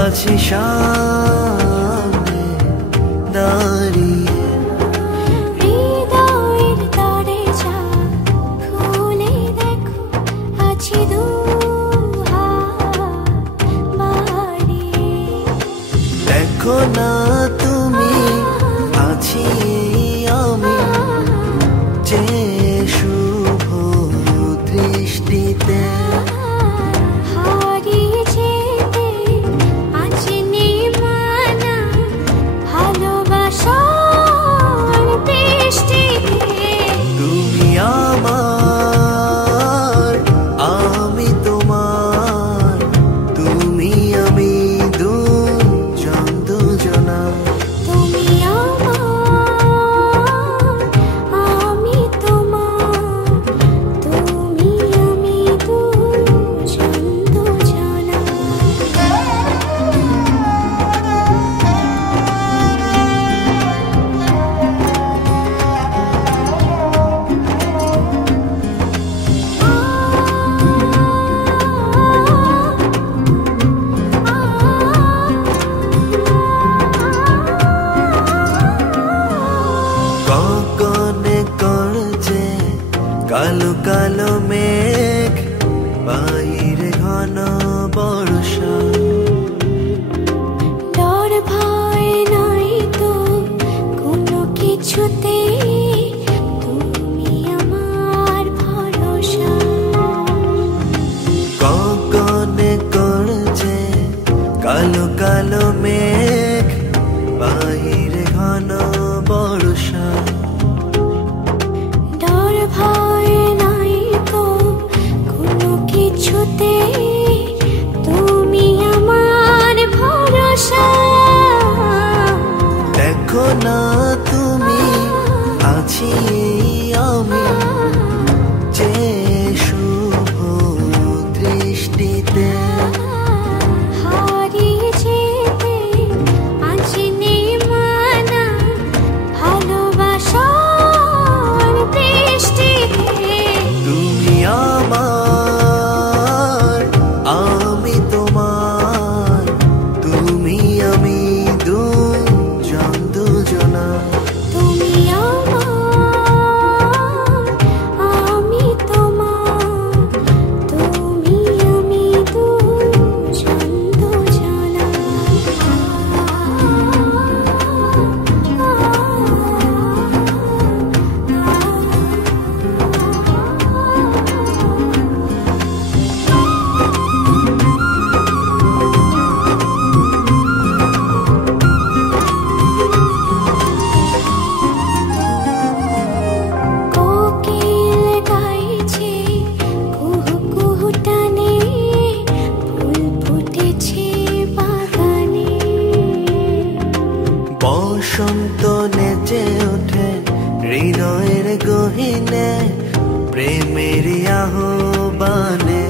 আছি সামনে দাঁড়িয়ে। হৃদয়ের দরজা খুলে দেখো, আছি দুহাত বাড়িয়ে। দেখো না তুমি আছি আমি, যে শুভ দৃষ্টিতে। হারিয়ে যেতে আজ নিমানা ভালোবাসার বৃষ্টিতে। তুমি আমার, আমি তোমার, তুমি আমি দুজন দুজনা। তুমি আমার, আমি তোমার, তুমি আমি দুজন দুজনা। গগনে করছে কালো কালো মেঘ, বাইরে ঘন বর্ষা। ডর ভয় নাই তো কোনো কিছুতে, তুমি আমার ভরসা। গগনে করছে কালো কালো মেঘ, বাইরে ঘন বর্ষা। ডর ভয় নাই তো কোনো কিছুতে, তুমি আমার ভরসা। দেখো না তুমি আছি আমি, যে শুভ দৃষ্টিতে। হারিয়ে যেতে আজ নিমানা ভালোবাসার বৃষ্টিতে। তুমি আমার, আমি তোমার, তুমি আমি দুজন দুজনা। তুমি আমার, আমি তোমার, তুমি আমি দুজন দুজনা। কোকিল গাইছে কুহু কুহু টানে, ফুল ফুটেছে বাগানে। বসন্ত নেচে ওঠে হৃদয়ের গহীনে, প্রেমের আহ্বানে।